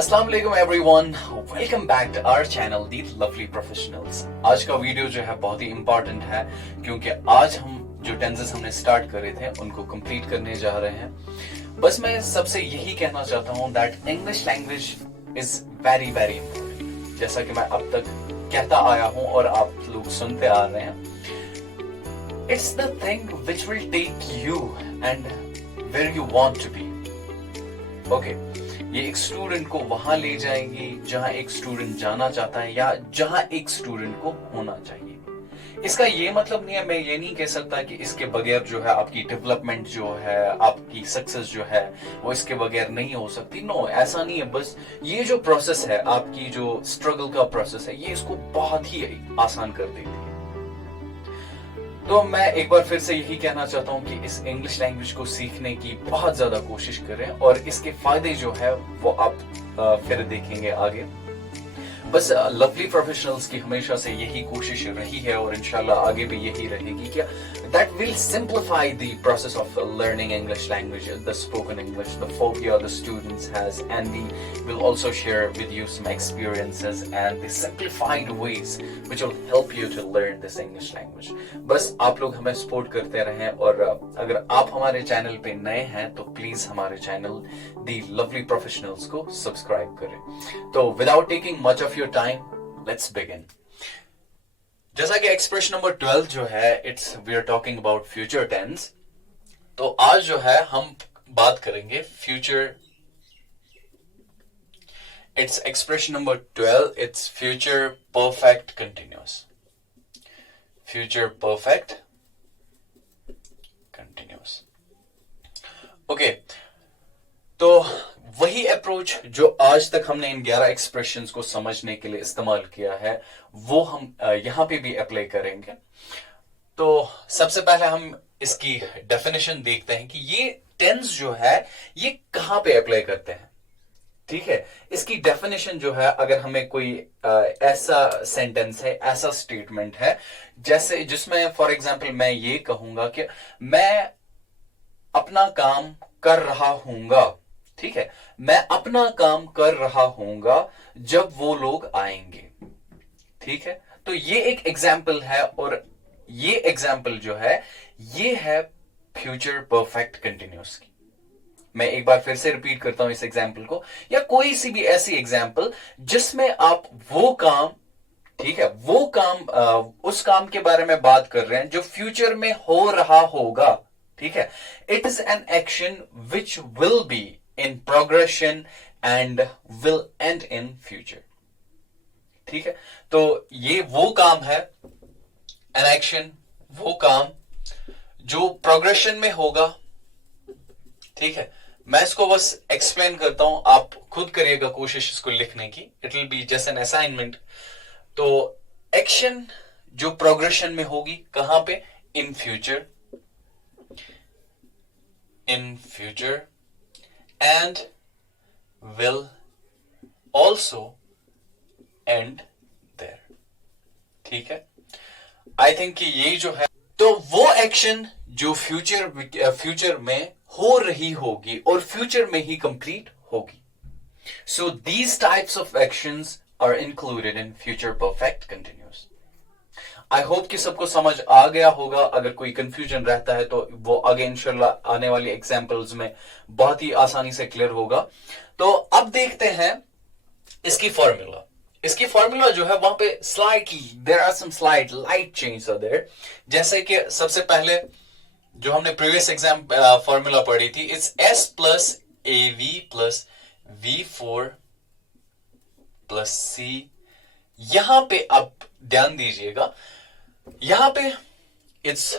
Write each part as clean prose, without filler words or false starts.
अस्सलाम वालेकुम everyone, welcome back to our channel the lovely professionals. आज का वीडियो जो है बहुत ही इंपॉर्टेंट है क्योंकि आज हम जो टेंसेस हमने स्टार्ट करे थे उनको कंप्लीट करने जा रहे हैं। बस मैं सबसे यही कहना चाहता हूँ that English language is very very important. जैसा कि मैं अब तक कहता आया हूँ और आप लोग सुनते आ रहे हैं, it's the thing which will take you and where you want to be. Okay, ये एक स्टूडेंट को वहां ले जाएंगी जहां एक स्टूडेंट जाना चाहता है या जहां एक स्टूडेंट को होना चाहिए। इसका ये मतलब नहीं है, मैं ये नहीं कह सकता कि इसके बगैर जो है आपकी डेवलपमेंट जो है, आपकी सक्सेस जो है वो इसके बगैर नहीं हो सकती। नो, ऐसा नहीं है। बस ये जो प्रोसेस है, आपकी जो स्ट्रगल का प्रोसेस है, ये इसको बहुत ही आसान कर देती है। तो मैं एक बार फिर से यही कहना चाहता हूँ कि इस इंग्लिश लैंग्वेज को सीखने की बहुत ज्यादा कोशिश करें और इसके फायदे जो है वो आप फिर देखेंगे आगे। बस लवली प्रोफेशनल्स की हमेशा से यही कोशिश रही है और इंशाल्लाह आगे भी यही रहेगी कि that will simplify the process of learning English language, the spoken English, the phobia the students has, and we will also share with you some experiences and the simplified ways which will help you to learn this English language. बस आप लोग हमें support करते रहें और अगर आप हमारे चैनल पे नए हैं तो प्लीज हमारे चैनल दी लवली प्रोफेशनल्स को सब्सक्राइब करें। तो without taking much of your time, let's begin. जैसा कि एक्सप्रेशन नंबर 12 जो है, it's we are talking about future tense. तो आज जो है हम बात करेंगे future. It's expression number 12, it's future perfect continuous. Future perfect continuous. Okay, तो वही अप्रोच जो आज तक हमने इन 11 एक्सप्रेशंस को समझने के लिए इस्तेमाल किया है वो हम यहां पे भी अप्लाई करेंगे। तो सबसे पहले हम इसकी डेफिनेशन देखते हैं कि ये टेंस जो है ये कहां पे अप्लाई करते हैं। ठीक है, इसकी डेफिनेशन जो है, अगर हमें कोई ऐसा सेंटेंस है, ऐसा स्टेटमेंट है जैसे जिसमें फॉर एग्जांपल मैं ये कहूंगा कि मैं अपना काम कर रहा हूंगा। ठीक है, मैं अपना काम कर रहा हूंगा जब वो लोग आएंगे। ठीक है, तो ये एक एग्जाम्पल है और ये एग्जाम्पल जो है ये है फ्यूचर परफेक्ट कंटिन्यूअस की। मैं एक बार फिर से रिपीट करता हूं इस एग्जाम्पल को, या कोई सी भी ऐसी एग्जाम्पल जिसमें आप वो काम, ठीक है, वो काम उस काम के बारे में बात कर रहे हैं जो फ्यूचर में हो रहा होगा। ठीक है, it is an action which will be in progression and will end in future. ठीक है, तो ये वो काम है, an action, वो काम जो प्रोग्रेशन में होगा। ठीक है, मैं इसको बस एक्सप्लेन करता हूं, आप खुद करिएगा कोशिश इसको लिखने की। It will be just an assignment. तो एक्शन जो प्रोग्रेशन में होगी, कहां पे? In future, in future, and will also end there। ठीक है, आई थिंक कि ये जो है, तो वो एक्शन जो फ्यूचर में हो रही होगी और फ्यूचर में ही कंप्लीट होगी। So these types of actions are included in future perfect continuous. I hope कि सबको समझ आ गया होगा। अगर कोई कंफ्यूजन रहता है तो वो आगे इंशाल्लाह आने वाली एग्जांपल्स में बहुत ही आसानी से क्लियर होगा। तो अब देखते हैं इसकी फॉर्मूला। इसकी फॉर्मूला जो है वहां पे slightly there are some slight light change are there. जैसे कि सबसे पहले जो हमने प्रीवियस एग्जाम फॉर्मूला पढ़ी थी, it's S plus AV plus V4 plus C। यहां पे आप ध्यान दीजिएगा, यहां पे इट्स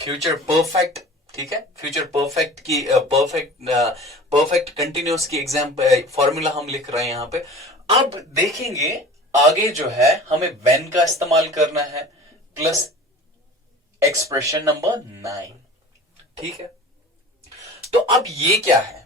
फ्यूचर परफेक्ट। ठीक है, फ्यूचर परफेक्ट की परफेक्ट कंटिन्यूअस की एग्जाम्पल फॉर्मूला हम लिख रहे हैं यहां पे। अब देखेंगे आगे जो है हमें व्हेन का इस्तेमाल करना है प्लस एक्सप्रेशन नंबर 9। ठीक है, तो अब ये क्या है?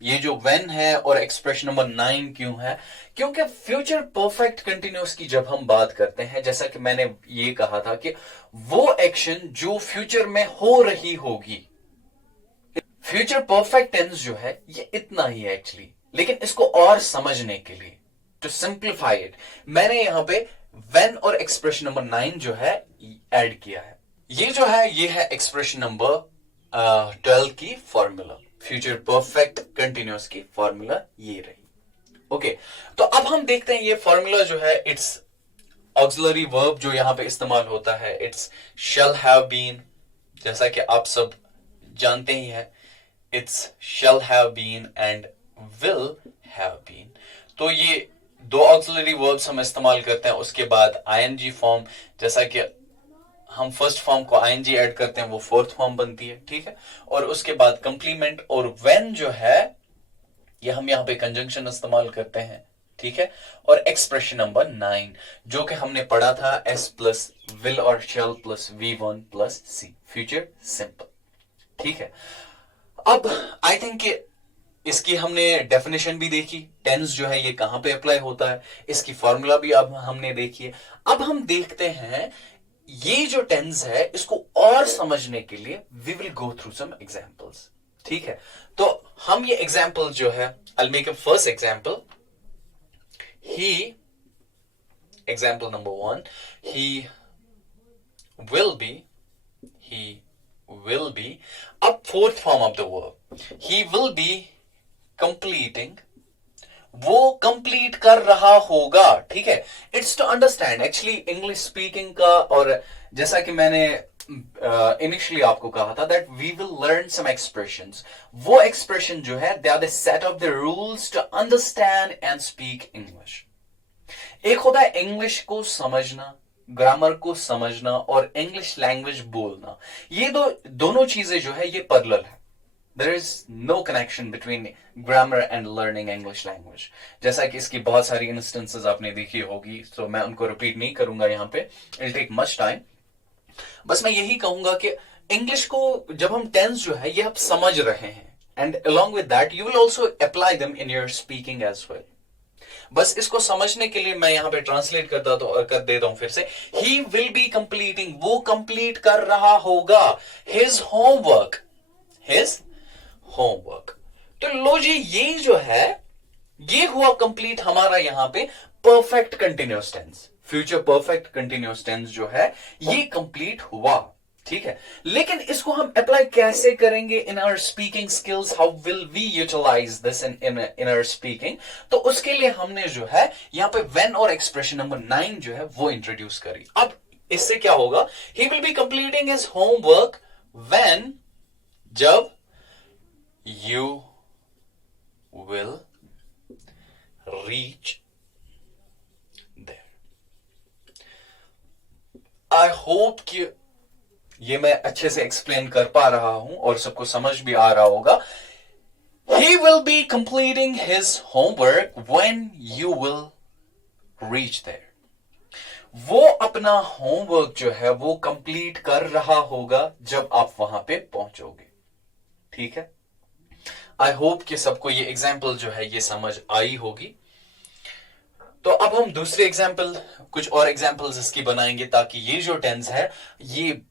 ये जो व्हेन है और एक्सप्रेशन नंबर 9 क्यों है? क्योंकि फ्यूचर परफेक्ट कंटिन्यूअस की जब हम बात करते हैं, जैसा कि मैंने ये कहा था कि वो एक्शन जो फ्यूचर में हो रही होगी, फ्यूचर परफेक्ट टेंस जो है ये इतना ही है एक्चुअली। लेकिन इसको और समझने के लिए, टू सिंप्लीफाई इट, मैंने यहां पे व्हेन और एक्सप्रेशन नंबर 9 जो है ऐड किया है। ये जो है ये है एक्सप्रेशन नंबर 12 की फॉर्मूला, फ्यूचर परफेक्ट कंटिन्यूअस की फॉर्मूला ये रही। ओके, तो अब हम देखते हैं ये फॉर्मूला जो है, इट्स ऑक्सिलरी वर्ब जो यहां पे इस्तेमाल होता है, इट्स शैल हैव बीन, जैसा कि आप सब जानते ही हैं, it's shall have been and will have been. तो ये दो ऑक्सिलरी वर्ब्स हम इस्तेमाल करते हैं। उसके बाद आईएनजी फॉर्म, जैसा कि हम फर्स्ट फॉर्म को आईएनजी ऐड करते हैं वो फोर्थ फॉर्म बनती है, ठीक है। और उसके बाद कंप्लीमेंट और व्हेन जो है ये हम यहां पे कंजंक्शन इस्तेमाल करते हैं, ठीक है। और एक्सप्रेशन नंबर 9 जो कि हमने पढ़ा था, एस प्लस विल और शैल प्लस V1 प्लस सी, फ्यूचर सिंपल, ठीक है। अब आई थिंक इसकी हमने डेफिनेशन भी देखी, टेंस जो है ये कहां पे अप्लाई होता है, इसकी फॉर्मूला भी अब हमने देखी है। अब हम देखते हैं ये जो टेंस है इसको और समझने के लिए we will go through some examples, ठीक है। तो हम ये एग्जांपल जो है, I make a first example, he, example number 1, he will be, he will be, अब fourth form of the verb, he will be completing, वो कंप्लीट कर रहा होगा, ठीक है। It's to understand actually English speaking का, और जैसा कि मैंने इनिशियली आपको कहा था that we will learn some expressions, वो एक्सप्रेशन जो है they are the set of the rules to understand and speak English. एक होता है इंग्लिश को समझना, ग्रामर को समझना, और इंग्लिश लैंग्वेज बोलना। ये दोनों चीजें जो है ये पैरेलल है। There is no connection between grammar and learning English language. जैसा कि इसकी बहुत सारी इंस्टेंसेस आपने देखी होगी, तो मैं उनको रिपीट नहीं करूंगा यहाँ पे, it will take much time. बस मैं यही कहूंगा कि इंग्लिश को जब हम टेंस जो है ये आप समझ रहे हैं, and along with that you will also apply them in your speaking as well. बस इसको समझने के लिए मैं यहां पे ट्रांसलेट करता तो कर देता हूं फिर से। ही विल बी कंप्लीटिंग, वो कंप्लीट कर रहा होगा, हिज होमवर्क, हिज होमवर्क। तो लो जी, ये जो है ये हुआ कंप्लीट हमारा यहां पे perfect continuous tense, future perfect continuous tense जो है ये कंप्लीट हुआ, ठीक है। लेकिन इसको हम अप्लाई कैसे करेंगे in our speaking skills, how will we utilize this in our speaking? तो उसके लिए हमने जो है यहां पे व्हेन और एक्सप्रेशन नंबर 9 जो है वो इंट्रोड्यूस करी। अब इससे क्या होगा, he will be completing his homework when, जब you will reach there. I hope कि ये मैं अच्छे से एक्सप्लेन कर पा रहा हूं और सबको समझ भी आ रहा होगा। He will be completing his homework when you will reach there. वो अपना होमवर्क जो है वो कंप्लीट कर रहा होगा जब आप वहां पे पहुंचोगे, ठीक है। आई होप कि सबको ये एग्जाम्पल जो है ये समझ आई होगी। तो अब हम दूसरे एग्जाम्पल, कुछ और एग्जाम्पल्स इसकी बनाएंगे ताकि ये जो टेंस है ये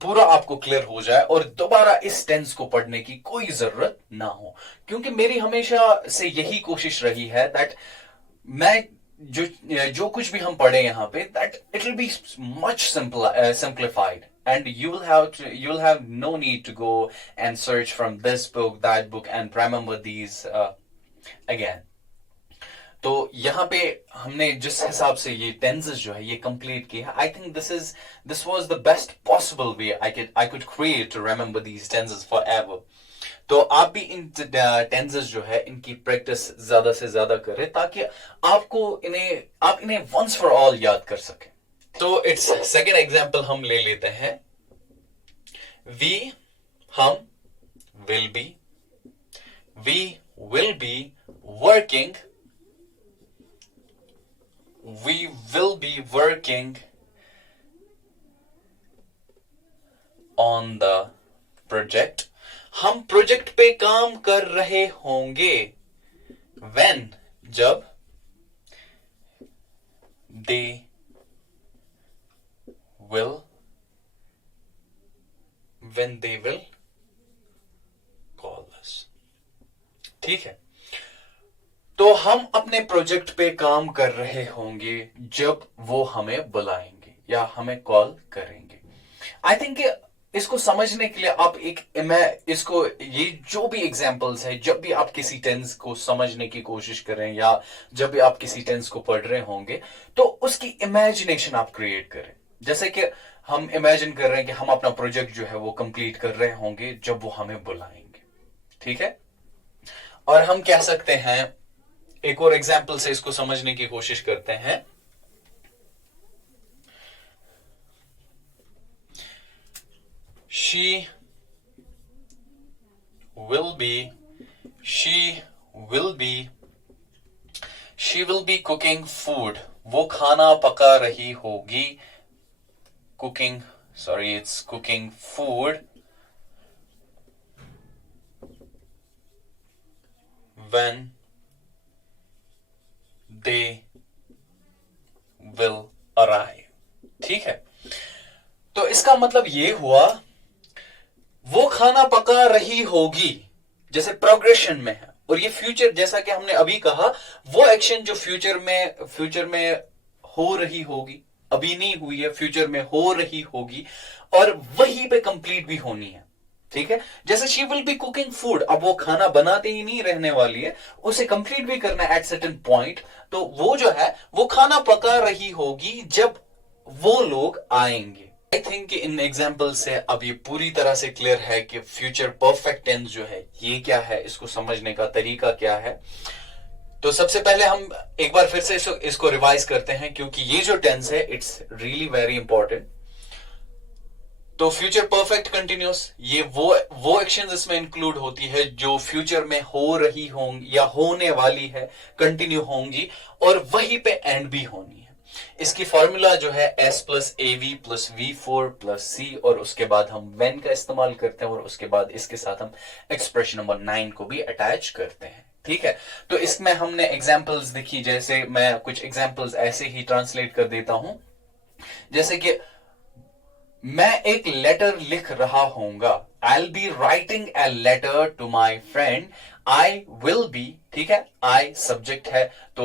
पूरा आपको क्लियर हो जाए और दोबारा इस टेंस को पढ़ने की कोई जरूरत ना हो। क्योंकि मेरी हमेशा से यही कोशिश रही है दैट मैं जो कुछ भी हम पढ़े यहां पे, that it will be much simplified and you'll have no need to go and search from this book, that book and remember these again. तो यहां पे हमने जिस हिसाब से ये टेंसेस जो है ये कंप्लीट किया है, I think this was the best possible way I could create to remember these tenses forever. तो आप भी इन टेंसेस जो है इनकी प्रैक्टिस ज्यादा से ज्यादा करें ताकि आप इन्हें वंस फॉर ऑल याद कर सकें। तो इट्स सेकेंड एग्जाम्पल हम ले लेते हैं। वी, हम, will be, we will be working, we will be working on the project. हम प्रोजेक्ट पे काम कर रहे होंगे when, जब they will, when they will call us, ठीक है। तो हम अपने प्रोजेक्ट पे काम कर रहे होंगे जब वो हमें बुलाएंगे या हमें कॉल करेंगे। आई थिंक इसको समझने के लिए आप इसको ये जो भी एग्जांपल्स है, जब भी आप किसी टेंस को समझने की कोशिश करें या जब भी आप किसी टेंस को पढ़ रहे होंगे तो उसकी इमेजिनेशन आप क्रिएट करें। जैसे कि हम इमेजिन कर रहे हैं कि हम अपना प्रोजेक्ट जो है वो कंप्लीट कर रहे होंगे जब वो हमें बुलाएंगे, ठीक है। और हम कह सकते हैं, एक और एग्जांपल से इसको समझने की कोशिश करते हैं। She will be cooking food. वो खाना पका रही होगी। It's cooking food when they will arrive। ठीक है, तो इसका मतलब ये हुआ वो खाना पका रही होगी, जैसे प्रोग्रेशन में है, और ये फ्यूचर, जैसा कि हमने अभी कहा, वो एक्शन जो फ्यूचर में हो रही होगी, अभी नहीं हुई है, फ्यूचर में हो रही होगी और वहीं पे कंप्लीट भी होनी है, ठीक है। जैसे she will be cooking food, अब वो खाना बनाते ही नहीं रहने वाली है, उसे कंप्लीट भी करना है एट सर्टेन पॉइंट, तो वो जो है वो खाना पका रही होगी जब वो लोग आएंगे। आई थिंक इन एग्जाम्पल से अब ये पूरी तरह से क्लियर है कि फ्यूचर परफेक्ट टेंस जो है ये क्या है, इसको समझने का तरीका क्या है। तो सबसे पहले हम एक बार फिर से इसको रिवाइज करते हैं, क्योंकि ये जो टेंस है इट्स रियली वेरी इंपॉर्टेंट। तो फ्यूचर परफेक्ट कंटिन्यूस, ये वो एक्शंस इसमें इंक्लूड होती है जो फ्यूचर में हो रही होंगी या होने वाली है, कंटिन्यू होंगी और वहीं पे एंड भी होनी है। इसकी फॉर्मूला जो है S plus AV plus V4 plus C, और उसके बाद हम when का इस्तेमाल करते हैं और उसके बाद इसके साथ हम एक्सप्रेशन नंबर 9 को भी अटैच करते हैं, ठीक है। तो इसमें हमने एग्जांपल्स देखी, जैसे मैं कुछ एग्जांपल्स ऐसे ही ट्रांसलेट कर देता हूं, जैसे कि मैं एक लेटर लिख रहा होऊंगा, I'll be writing a letter to my friend, I will be, ठीक है, I सब्जेक्ट है तो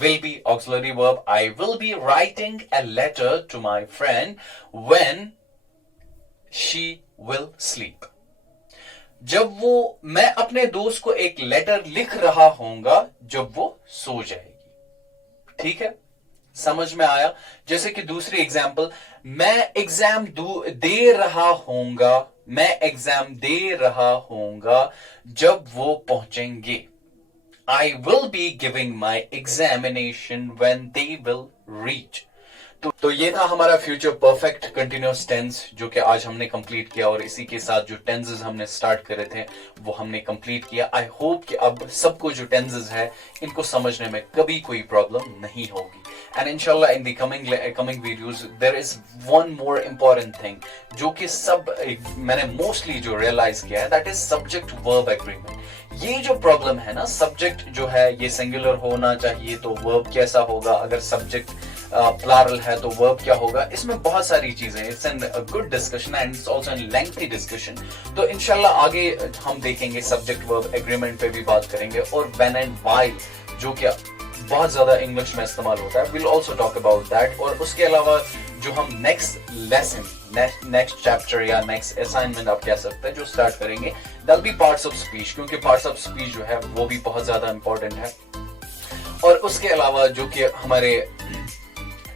will be auxiliary verb, I will be writing a letter to my friend when she will sleep। जब मैं अपने दोस्त को एक लेटर लिख रहा होऊंगा जब वो सो जाएगी, ठीक है, समझ में आया। जैसे कि दूसरी एग्जांपल, मैं एग्जाम दे रहा होऊंगा, मैं एग्जाम दे रहा होऊंगा जब वो पहुंचेंगे, I will be giving my examination when they will reach। तो ये था हमारा फ्यूचर परफेक्ट कंटिन्यूअस टेंस जो कि आज हमने कंप्लीट किया, और इसी के साथ जो टेंसेस हमने स्टार्ट करे थे वो हमने कंप्लीट किया। आई होप कि अब सबको जो टेंसेस है इनको समझने में कभी कोई प्रॉब्लम नहीं होगी। एंड इंशाल्लाह in the coming videos there is one more important thing जो कि मैंने मोस्टली जो रियलाइज किया है, that is subject verb agreement. ये जो प्रॉब्लम है ना, सब्जेक्ट जो है ये सिंगुलर होना चाहिए तो वर्ब कैसा होगा, अगर सब्जेक्ट प्लरल है तो वर्ब क्या होगा, इसमें बहुत सारी चीजें, it's an good discussion and it's also an lengthy discussion. तो इंशाल्लाह आगे हम देखेंगे, सब्जेक्ट वर्ब एग्रीमेंट पे भी बात करेंगे, और व्हेन एंड व्हाई जो कि बहुत ज्यादा इंग्लिश में इस्तेमाल होता है, will also talk about that. और उसके अलावा जो हम नेक्स्ट लेसन, नेक्स्ट चैप्टर या नेक्स्ट असाइनमेंट आप कह सकते हैं जो स्टार्ट करेंगे, that be parts of speech, क्योंकि पार्ट्स ऑफ स्पीच जो है वो भी बहुत ज्यादा इंपॉर्टेंट है। और उसके अलावा जो कि हमारे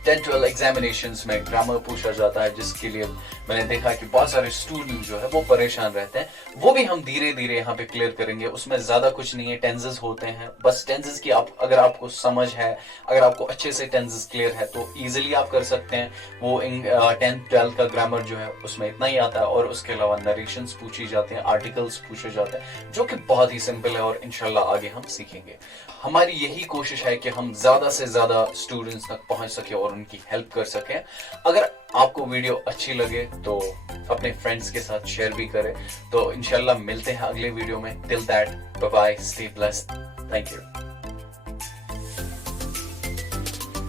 10-12 एग्जामिनेशंस में ग्रामर पूछा जाता है, जिसके लिए मैंने देखा कि बहुत सारे स्टूडेंट जो है वो परेशान रहते हैं, वो भी हम धीरे धीरे यहाँ पे क्लियर करेंगे। उसमें ज्यादा कुछ नहीं है, टेंसेस होते हैं बस। टेंसेस की अगर आपको समझ है, अगर आपको अच्छे से टेंसेस क्लियर है तो इजीली आप कर सकते हैं। वो 10-12 का ग्रामर जो है उसमें इतना ही आता है, और उसके अलावा नरेशंस पूछी जाते हैं, आर्टिकल्स पूछे जाते हैं, जो कि बहुत ही सिंपल है और इंशाल्लाह आगे हम सीखेंगे। हमारी यही कोशिश है कि हम ज्यादा से ज्यादा स्टूडेंट्स तक पहुंच सके और उनकी हेल्प कर सकें। अगर आपको वीडियो अच्छी लगे तो अपने फ्रेंड्स के साथ शेयर भी करें। तो इंशाल्लाह मिलते हैं अगले वीडियो में। Till that, bye bye, stay blessed, thank you.